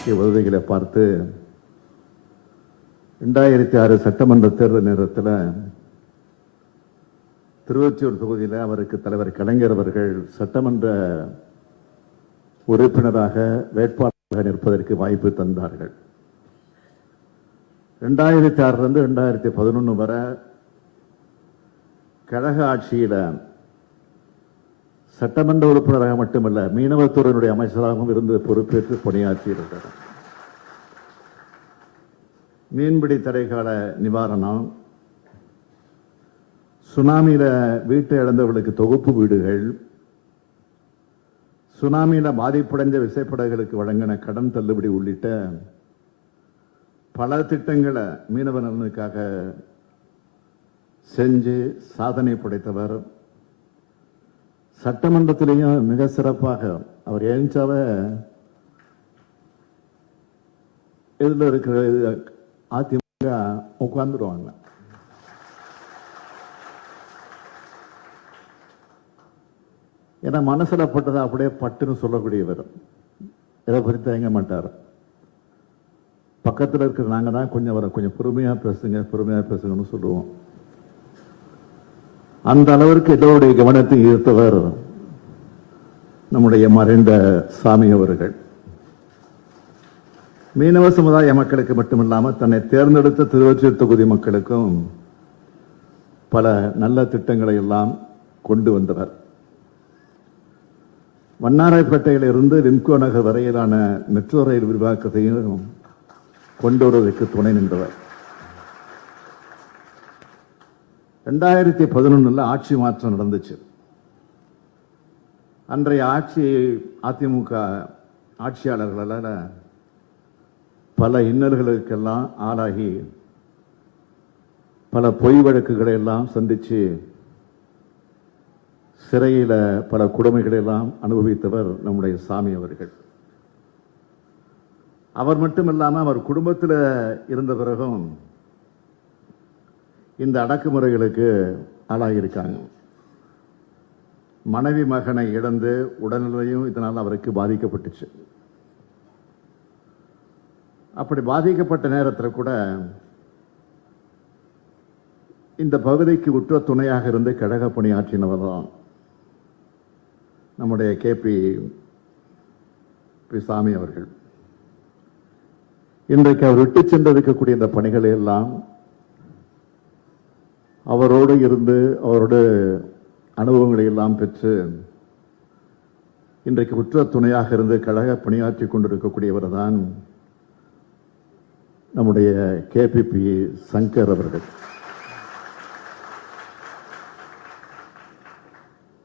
முக்கிய உதவிகளை பார்த்து ரெண்டாயிரத்தி ஆறு சட்டமன்ற தேர்தல் நேரத்தில் திருவொற்றியூர் தொகுதியில் அவருக்கு தலைவர் கலைஞர் அவர்கள் சட்டமன்ற உறுப்பினராக வேட்பாளராக நிற்பதற்கு வாய்ப்பு தந்தார்கள். ரெண்டாயிரத்தி ஆறுலேருந்து ரெண்டாயிரத்தி பதினொன்று வரை கழக ஆட்சியில் சட்டமன்ற உறுப்பினராக மட்டுமல்ல மீனவத்துறையினுடைய அமைச்சராகவும் இருந்து பொறுப்பேற்று பணியாற்றியிருக்கிறார். மீன்பிடி தடைக்கால நிவாரணம் சுனாமியில் வீட்டை இழந்தவர்களுக்கு தொகுப்பு வீடுகள் சுனாமியில் பாதிப்படைந்த விசைப்படகுகளுக்கு வழங்கின கடன் தள்ளுபடி உள்ளிட்ட பல திட்டங்களை மீனவ நலனுக்காக செஞ்சு சாதனை படைத்தவர் சட்டமன்றத்திலையும் மிக சிறப்பாக அவர் எழுந்தாவ இதில் இருக்கிற அதிமுக உட்கார்ந்துருவாங்க. ஏன்னா மனசுல பட்டதை அப்படியே பட்டுன்னு சொல்லக்கூடியவர். இதை பற்றி தயங்க மாட்டார். பக்கத்தில் இருக்கிற நாங்கள் தான் கொஞ்சம் வர கொஞ்சம் பொறுமையாக பேசுங்க பொறுமையாக பேசுங்கன்னு சொல்லுவோம். அந்த அளவிற்கு எல்லோருடைய கவனத்தை ஈர்த்தவர் நம்முடைய மறைந்த சாமி அவர்கள். மீனவ சமுதாய மக்களுக்கு மட்டுமில்லாமல் தன்னை தேர்ந்தெடுத்த திருவொற்றியூர் தொகுதி மக்களுக்கும் பல நல்ல திட்டங்களை எல்லாம் கொண்டு வந்தவர். வண்ணாரைப்பேட்டையிலிருந்து விம்கோ நகர் வரையிலான மெட்ரோ ரயில் விரிவாக்கத்தையும் கொண்டு வருவதற்கு துணை நின்றவர். ரெண்டாயிரத்தி பதினொன்னுல ஆட்சி மாற்றம் நடந்துச்சு. அன்றைய ஆட்சி அதிமுக ஆட்சியாளர்களால் பல இன்னல்களுக்கெல்லாம் ஆளாகி பல பொய் வழக்குகளை எல்லாம் சந்திச்சு சிறையில் பல கொடுமைகளை எல்லாம் அனுபவித்தவர் நம்முடைய சாமி அவர்கள். அவர் மட்டும் இல்லாமல் அவர் குடும்பத்தில் இருந்த பிறகும் இந்த அடக்குமுறைகளுக்கு ஆளாகியிருக்காங்க மனைவி மகனை இழந்து உடல்நிலையும் இதனால் அவருக்கு பாதிக்கப்பட்டுச்சு. அப்படி பாதிக்கப்பட்ட நேரத்தில் கூட இந்த பகுதிக்கு உற்ற துணையாக இருந்து கழக பணியாற்றினவர் தான் நம்முடைய கே பி பி சாமி அவர்கள். இன்றைக்கு அவர் விட்டு சென்றிருக்கக்கூடிய இந்த பணிகளை எல்லாம் அவரோடு இருந்து அவரோட அனுபவங்களை எல்லாம் பெற்று இன்றைக்கு உற்ற துணையாக இருந்து கழக பணியாற்றி கொண்டிருக்கக்கூடியவர் தான் நம்முடைய கேபிபி சங்கர் அவர்கள்.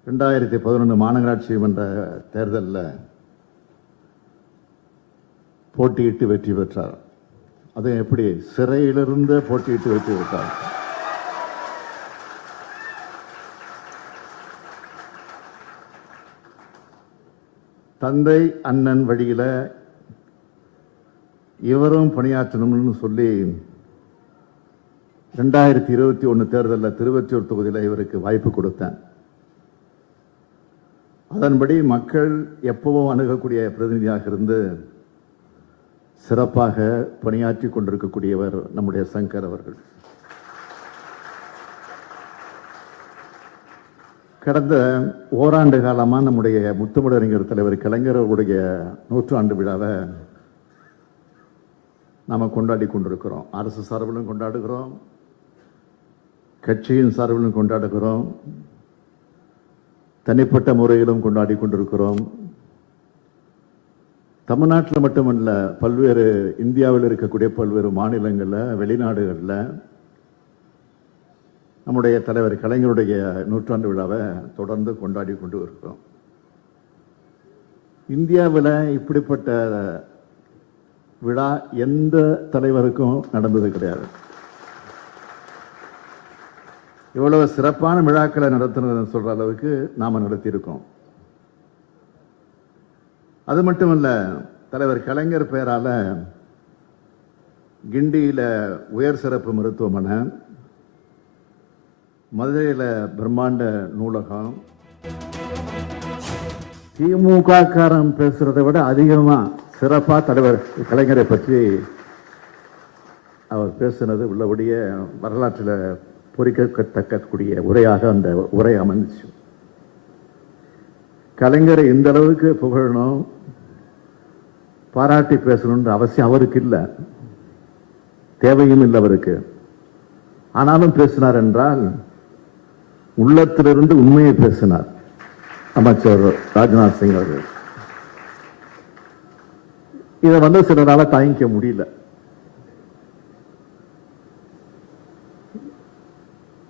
ரெண்டாயிரத்தி பதினொன்று மாநகராட்சி மன்ற தேர்தலில் போட்டியிட்டு வெற்றி பெற்றார். அது எப்படி சிறையிலிருந்து போட்டியிட்டு வெற்றி பெற்றார்? தந்தை அண்ணன் வழியில் இவரும் பணியாற்றணும்னு சொல்லி ரெண்டாயிரத்தி இருபத்தி ஒன்று தேர்தலில் திருவொற்றியூர் தொகுதியில் இவருக்கு வாய்ப்பு கொடுத்தேன். அதன்படி மக்கள் எப்பவும் அணுகக்கூடிய பிரதிநிதியாக இருந்து சிறப்பாக பணியாற்றி கொண்டிருக்கக்கூடியவர் நம்முடைய சங்கர் அவர்கள். கடந்த ஓராண்டு காலமாக நம்முடைய முத்தமிழறிஞர் தலைவர் கலைஞர் அவருடைய நூற்றாண்டு விழாவை நாம் கொண்டாடி கொண்டிருக்கிறோம். அரசு சார்பிலும் கொண்டாடுகிறோம். கட்சியின் சார்பிலும் கொண்டாடுகிறோம். தனிப்பட்ட முறையிலும் கொண்டாடி கொண்டிருக்கிறோம். தமிழ்நாட்டில் மட்டுமல்ல பல்வேறு இந்தியாவில் இருக்கக்கூடிய பல்வேறு மாநிலங்களில் வெளிநாடுகளில் நம்முடைய தலைவர் கலைஞருடைய நூற்றாண்டு விழாவை தொடர்ந்து கொண்டாடி கொண்டு இருக்கிறோம். இந்தியாவில் இப்படிப்பட்ட விழா எந்த தலைவருக்கும் நடந்தது கிடையாது. இவ்வளவு சிறப்பான விழாக்களை நடத்துனதுன்னு சொல்கிற அளவுக்கு நாம் நடத்தியிருக்கோம். அது மட்டுமல்ல தலைவர் கலைஞர் பெயரால் கிண்டியில் உயர் சிறப்பு மருத்துவமனை மதுரையில் பிரம்மாண்ட நூலகம். திமுக காரம் பேசுறதை விட அதிகமா சிறப்பா தலைவர் கலைஞரை பற்றி அவர் பேசினது உள்ளபடியே வரலாற்றில் பொறிக்கத்தக்கக்கூடிய உரையாக அந்த உரை அமைந்துச்சு கலைஞரை இந்த அளவுக்கு புகழணும் பாராட்டி பேசணுன்ற அவசியம் அவருக்கு இல்லை. தேவையும் இல்லை அவருக்கு. ஆனாலும் பேசினார் என்றால் உள்ளத்திலிருந்து உண்மையை பேசினார். அமைச்சர் ராஜ்நாத் சிங் அவர்கள். இதை வந்து சிலரால தாங்கிக்க முடியல.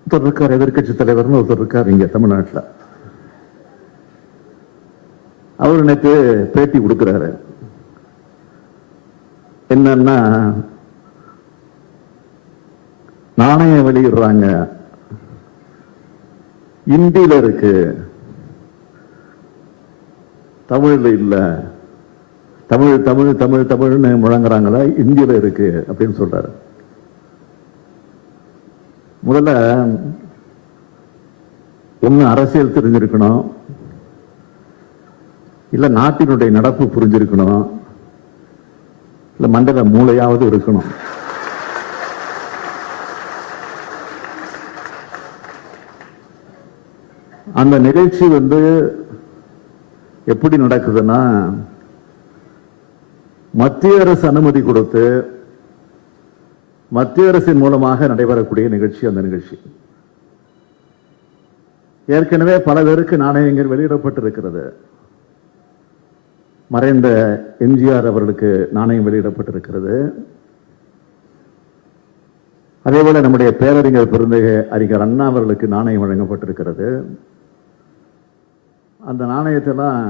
ஒருத்தர் இருக்கார் எதிர்கட்சி தலைவர்னு ஒருத்தர் இருக்கார் இங்க தமிழ்நாட்டில். அவர் நேற்று பேட்டி கொடுக்கிறாரு. என்னன்னா நாணயம் வெளியிடுறாங்க. இந்தியில இருக்கு தமிழ்ல இல்ல. தமிழ் தமிழ் தமிழ் தமிழ்னு முழங்குறாங்களா? இந்தியில இருக்கு அப்படின்னு சொல்றாரு. முதல்ல ஒண்ணு அரசியல் தெரிஞ்சிருக்கணும். இல்ல நாட்டினுடைய நடப்பு புரிஞ்சிருக்கணும். இல்ல மண்டல மூளையாவது இருக்கணும். அந்த நிகழ்ச்சி வந்து எப்படி நடக்குதுன்னா மத்திய அரசு அனுமதி கொடுத்து மத்திய அரசின் மூலமாக நடைபெறக்கூடிய நிகழ்ச்சி அந்த நிகழ்ச்சி. ஏற்கனவே பல பேருக்கு நாணயங்கள் வெளியிடப்பட்டிருக்கிறது. மறைந்த எம்ஜிஆர் அவர்களுக்கு நாணயம் வெளியிடப்பட்டிருக்கிறது. அதே போல நம்முடைய பேரறிஞர் பிறந்த அறிஞர் அண்ணா அவர்களுக்கு நாணயம் வழங்கப்பட்டிருக்கிறது. அந்த நாணயத்தெல்லாம்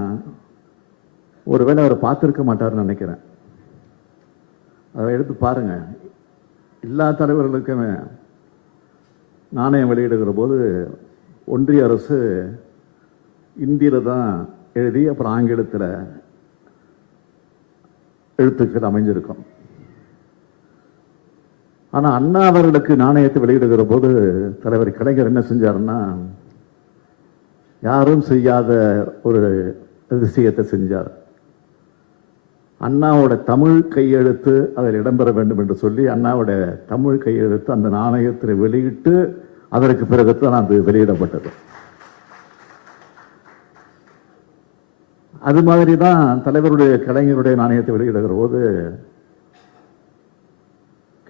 ஒருவேளை அவர் பார்த்துருக்க மாட்டார்னு நினைக்கிறேன். அதை எடுத்து பாருங்க. எல்லா தலைவர்களுக்குமே நாணயம் வெளியிடுகிற போது ஒன்றிய அரசு இந்தியில் தான் எழுதி அப்புறம் ஆங்கிலத்தில் எழுத்துக்கள் அமைஞ்சிருக்கும். ஆனால் அண்ணா அவர்களுக்கு நாணயத்தை வெளியிடுகிற போது தலைவர் கலைஞர் என்ன செஞ்சாருன்னா யாரும் செய்யாத ஒரு அதிசயத்தை செஞ்சார். அண்ணாவோட தமிழ் கையெழுத்து அதில் இடம்பெற வேண்டும் என்று சொல்லி அண்ணாவோட தமிழ் கையெழுத்து அந்த நாணயத்தில் வெளியிட்டு அதற்கு பிறகுதான் அது வெளியிடப்பட்டது. அது மாதிரி தான் தலைவருடைய கலைஞருடைய நாணயத்தை வெளியிடுகிற போது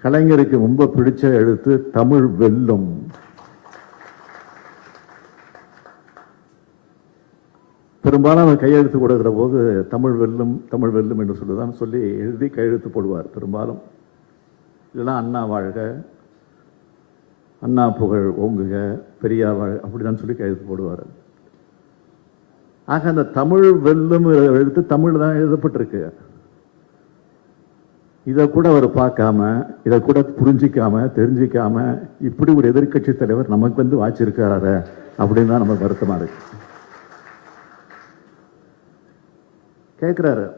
கலைஞருக்கு ரொம்ப பிடிச்ச எழுத்து தமிழ் வெல்லும். பெரும்பாலும் அவர் கையெழுத்து கொடுக்கிற போது தமிழ் வெல்லும் தமிழ் வெல்லும் என்று சொல்லுதான் சொல்லி எழுதி கையெழுத்து போடுவார் பெரும்பாலும். இதெல்லாம் அண்ணா வாழ்க அண்ணா புகழ் ஓங்குக பெரியா வாழ்க அப்படிதான் சொல்லி கையெழுத்து போடுவார். ஆக அந்த தமிழ் வெல்லும் எழுத்து தமிழ் தான் எழுதப்பட்டிருக்கு. இதை கூட அவர் பார்க்காம இதை கூட புரிஞ்சிக்காம தெரிஞ்சிக்காம இப்படி ஒரு எதிர்க்கட்சி தலைவர் நமக்கு வந்து வாச்சிருக்காரு அப்படின்னு தான் நமக்கு வருத்தமாக இருக்குது கேட்குறாரு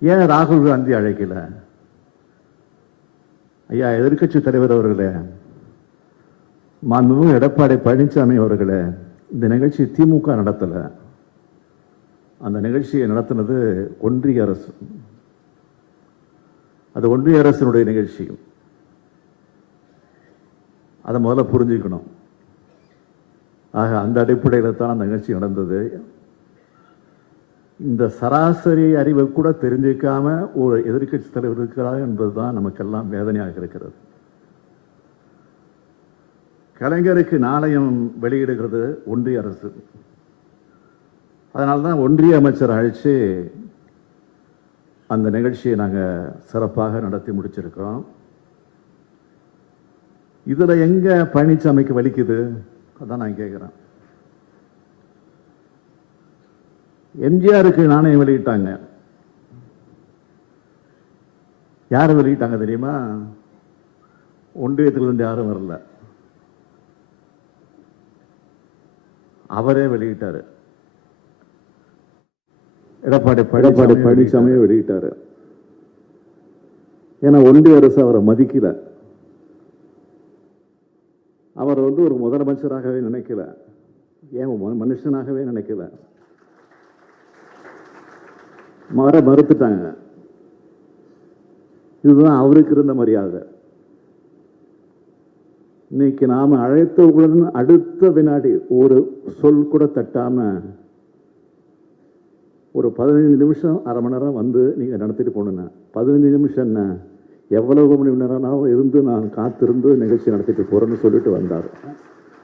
ஏன் ராகுல் காந்தி அழைக்கல? ஐயா எதிர்க்கட்சி தலைவர் அவர்களே மாண்புமிகு எடப்பாடி பழனிசாமி அவர்களே இந்த நிகழ்ச்சி திமுக நடத்தலை. அந்த நிகழ்ச்சியை நடத்தினது ஒன்றிய அரசு. அது ஒன்றிய அரசினுடைய நிகழ்ச்சி. அதை முதல்ல புரிஞ்சுக்கணும். ஆக அந்த அடிப்படையில் தான் அந்த நிகழ்ச்சி நடந்தது. இந்த சராசரி அறிவை கூட தெரிஞ்சிக்காம ஒரு எதிர்க்கட்சி தலைவர் இருக்கிறார் என்பதுதான் நமக்கெல்லாம் வேதனையாக இருக்கிறது. கலைஞருக்கு நாணயம் வெளியிடுகிறது ஒன்றிய அரசு. அதனால தான் ஒன்றிய அமைச்சர் அழைச்சி அந்த நிகழ்ச்சியை நாங்கள் சிறப்பாக நடத்தி முடிச்சிருக்கோம் இதில் எங்கே பழனிசாமிக்கு வலிக்குது? அதான் நான் கேட்குறேன் எம்ஜிஆருக்கு நாணயம் வெளியிட்டாங்க. யார் வெளியிட்டாங்க தெரியுமா? ஒன்றியத்திலிருந்து யாரும் வரல. அவரே வெளியிட்டாரு. எடப்பாடி எடப்பாடி பழனிசாமியே வெளியிட்டாரு. ஏன்னா ஒன்றிய அரசு அவரை மதிக்கல. அவர் வந்து ஒரு முதலமைச்சராகவே நினைக்கல. ஏன் மனுஷனாகவே நினைக்கல. மாற மறுத்துட்டாங்க. இதுதான் அவருக்கு இருந்த மரியாதை. இன்னைக்கு நாம அழைத்தவுடன் அடுத்த வினாடி ஒரு சொல் கூட தட்டாம ஒரு பதினைஞ்சு நிமிஷம் அரை மணி நேரம் வந்து நீங்க நடத்திட்டு போகணுங்க பதினஞ்சு நிமிஷம் என்ன? எவ்வளவு மணி நேரம்னாலும் இருந்து நான் காத்திருந்து நிகழ்ச்சி நடத்திட்டு போறேன்னு சொல்லிட்டு வந்தார்.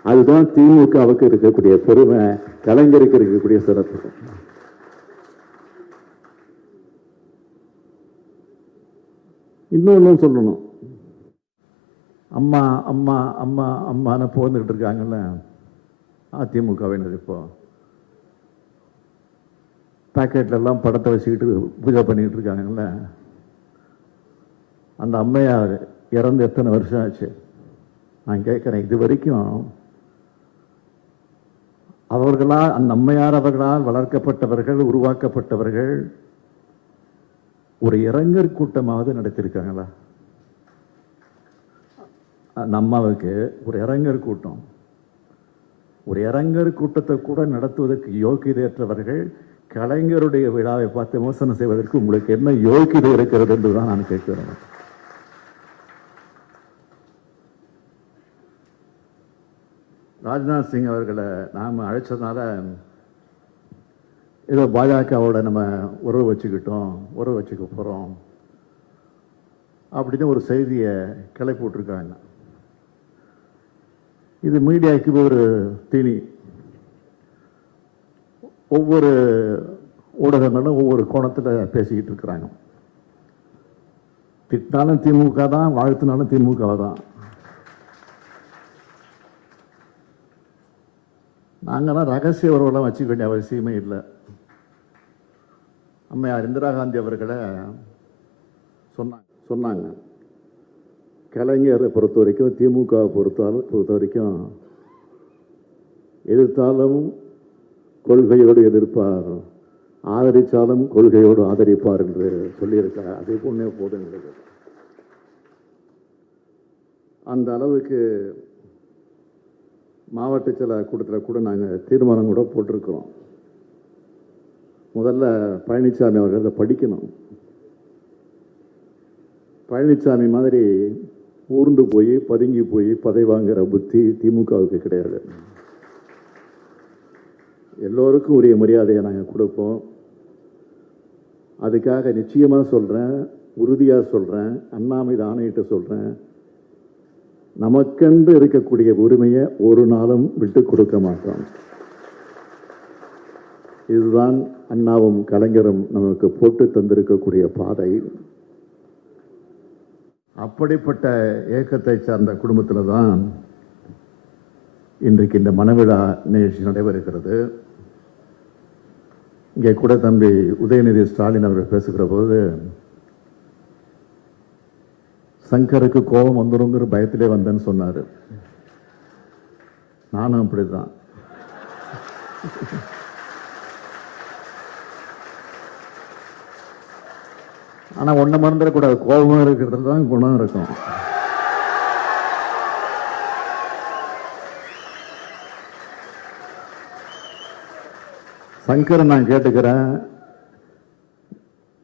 அதுதான் திமுகவுக்கு இருக்கக்கூடிய பெருமை கலைஞருக்கு இருக்கக்கூடிய சிறப்பு. இன்னொன்னும் சொல்லணும். அம்மா அம்மா அம்மா அம்மான்னு போந்துக்கிட்டு இருக்காங்கல்ல அதிமுகவினர் இப்போ. பாக்கெட்ல படத்தை வச்சுக்கிட்டு பூஜை பண்ணிக்கிட்டு இருக்காங்கல்ல. அந்த அம்மையார் இறந்து எத்தனை வருஷம் ஆச்சு? நான் கேட்குறேன் இது வரைக்கும் அவர்களால் அந்த அம்மையார் அவர்களால் வளர்க்கப்பட்டவர்கள் உருவாக்கப்பட்டவர்கள் ஒரு இறங்கர் கூட்டமாவது நடத்தியிருக்காங்களா நம்மளுக்கு ஒரு இறங்கர் கூட்டம். ஒரு இறங்கர் கூட்டத்தை கூட நடத்துவதற்கு யோக்கியதையற்றவர்கள் கலைஞருடைய விழாவை பார்த்து விமர்சனம் செய்வதற்கு உங்களுக்கு என்ன யோக்கியதை இருக்கிறது என்று தான் நான் கேட்கிறேன் ராஜ்நாத் சிங் அவர்களை நாம் அழைச்சதுனால ஏதோ பாஜகவோட நம்ம உறவு வச்சுக்கிட்டோம் உறவு வச்சுக்க போகிறோம் அப்படின்னு ஒரு செய்தியை கிளப்பி விட்ருக்காங்க இது மீடியாவுக்கு ஒரு தீனி. ஒவ்வொரு ஊடகங்களும் ஒவ்வொரு கோணத்தில் பேசிக்கிட்டு இருக்கிறாங்க. திட்டினாலும் திமுக தான் வாழ்த்தினாலும் திமுக தான். நாங்கள்லாம் ரகசிய உறவெல்லாம் வச்சுக்க வேண்டிய அவசியமே இல்லை. அம்மையார் இந்திரா காந்தி அவர்களை சொன்னாங்க. சொன்னாங்க. கலைஞரை பொறுத்த வரைக்கும் திமுக பொறுத்தாலும் பொறுத்த வரைக்கும் எதிர்த்தாலும் கொள்கையோடு எதிர்ப்பார். ஆதரித்தாலும் கொள்கையோடு ஆதரிப்பார் என்று சொல்லியிருக்கார் அதே போன்றே போதும் எங்களுக்கு அந்த அளவுக்கு மாவட்ட செல கூட்டத்தில் கூட நாங்கள் தீர்மானம் கூட போட்டிருக்கிறோம். முதல்ல பழனிசாமி அவர்கள் அதை படிக்கணும். பழனிசாமி மாதிரி ஊர்ந்து போய் பதுங்கி போய் பதவி வாங்குகிற புத்தி திமுகவுக்கு கிடையாது. எல்லோருக்கும் உரிய மரியாதையை நாங்கள் கொடுப்போம். அதுக்காக நிச்சயமாக சொல்கிறேன் உறுதியாக சொல்கிறேன் அண்ணாமீது ஆணையிட்டு சொல்கிறேன் நமக்கென்று இருக்கக்கூடிய உரிமையை ஒரு நாளும் விட்டு கொடுக்க மாட்டோம். இதுதான் அண்ணாவும் கலைஞரும் நமக்கு போட்டு தந்திருக்கக்கூடிய பாதை. அப்படிப்பட்ட இயக்கத்தை சார்ந்த குடும்பத்தில் தான் இன்றைக்கு இந்த மனவிழா நிகழ்ச்சி நடைபெறுகிறது. இங்கே கூட தம்பி உதயநிதி ஸ்டாலின் அவர்கள் பேசுகிற போது சங்கருக்கு கோபம் வந்துருங்கிற பயத்திலே வந்தேன்னு சொன்னார். நானும் அப்படிதான் ஆனால் ஒன்றை மறந்துடக்கூடாது கோபம் இருக்கிறது தான் குணம் இருக்கும். சங்கரன் நான் கேட்டுக்கிறேன்.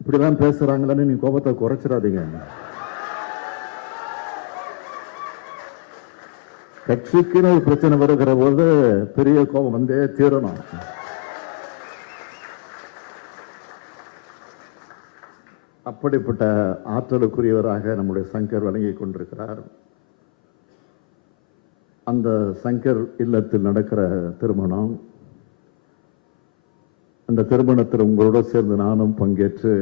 இப்படிலாம் பேசுகிறாங்களேன்னு நீ கோபத்தை குறைச்சிடாதீங்க. கட்சிக்குன்னு ஒரு பிரச்சனை வருகிற போது பெரிய கோபம் வந்தே தீரணும். அப்படிப்பட்ட ஆற்றலுக்குரியவராக நம்முடைய சங்கர் விளங்கிக் கொண்டிருக்கிறார். அந்த சங்கர் இல்லத்தில் நடக்கிற திருமணம் அந்த திருமணத்தில் உங்களோட சேர்ந்து நானும் பங்கேற்று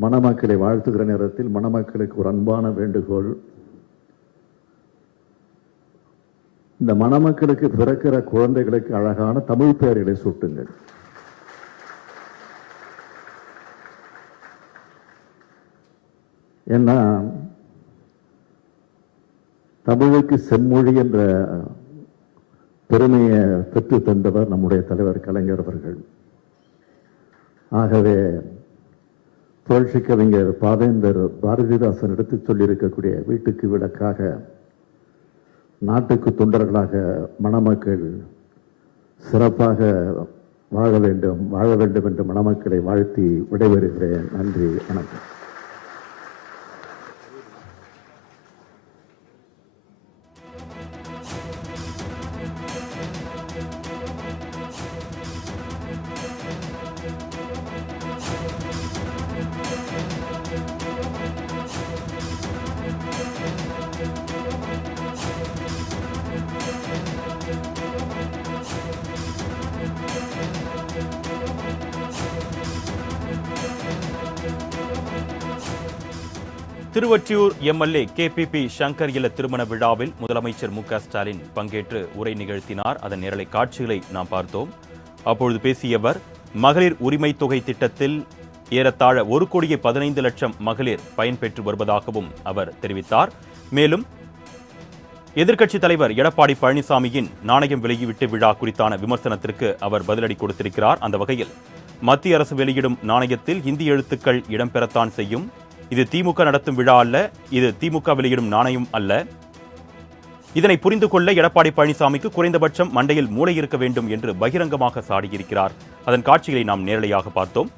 மணமக்களை வாழ்த்துகிற நேரத்தில் மணமக்களுக்கு ஒரு அன்பான வேண்டுகோள். இந்த மணமக்களுக்கு பிறக்கிற குழந்தைகளுக்கு அழகான தமிழ் பெயர்களை சூட்டுங்கள். ஏன்னா தமிழுக்கு செம்மொழி என்ற பெருமையை பெற்று தந்தவர் நம்முடைய தலைவர் கலைஞர் அவர்கள். ஆகவே புரட்சி கவிஞர் பாவேந்தர் பாரதிதாசன் எடுத்து சொல்லியிருக்கக்கூடிய வீட்டுக்கு விளக்காக நாட்டுக்கு தொண்டர்களாக மணமக்கள் சிறப்பாக வாழ வேண்டும் வாழ வேண்டும் என்று மணமக்களை வாழ்த்தி விடைபெறுகிறேன். நன்றி வணக்கம். Thiruvottiyur MLA K P P Shankar இல்ல திருமண விழாவில் முதலமைச்சர் மு ஸ்டாலின் பங்கேற்று உரை நிகழ்த்தினார். அதன் நேரலை காட்சிகளை நாம் பார்த்தோம். அப்பொழுது பேசியவர் மகளிர் உரிமை தொகை திட்டத்தில் ஏறத்தாழ ஒரு கோடியே பதினைந்து லட்சம் மகளிர் பயன்பெற்று வருவதாகவும் அவர் தெரிவித்தார். மேலும் எதிர்க்கட்சித் தலைவர் எடப்பாடி பழனிசாமியின் நாணயம் வெளியிட்டு விழா குறித்தான விமர்சனத்திற்கு அவர் பதிலடி கொடுத்திருக்கிறார். அந்த வகையில் மத்திய அரசு வெளியிடும் நாணயத்தில் இந்தி எழுத்துக்கள் இடம்பெறத்தான் செய்யும். இது திமுக நடத்தும் விழா அல்ல இது திமுக வெளியிடும் நாணயம் அல்ல. இதனை புரிந்து கொள்ள எடப்பாடி பழனிசாமிக்கு குறைந்தபட்சம் மண்டையில் மூளை இருக்க வேண்டும் என்று பகிரங்கமாக சாடியிருக்கிறார். அதன் காட்சிகளை நாம் நேரலையாக பார்த்தோம்.